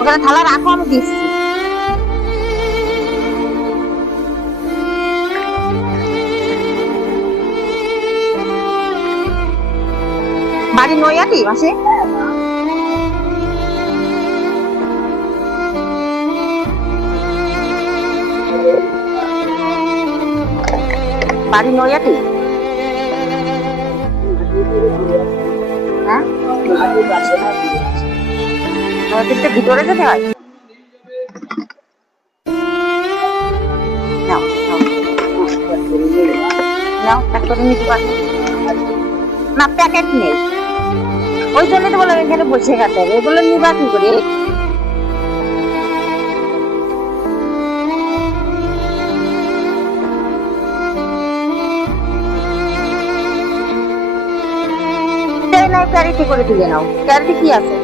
ওখানে থালা রাখো আমি দিচ্ছি। বাড়ি নৈয়াটি মাসি? বাড়ি নৈয়াটি হ্যাঁ? নদীতে ভিতরে যেতে হয়? না প্যাকেট নেই। ওই জন্য তো বললাম, এখানে বসে খাতে এগুলো নিবা কি করে? ক্যারিটি করে তুলে নাও। ক্যারিটি কি আছে?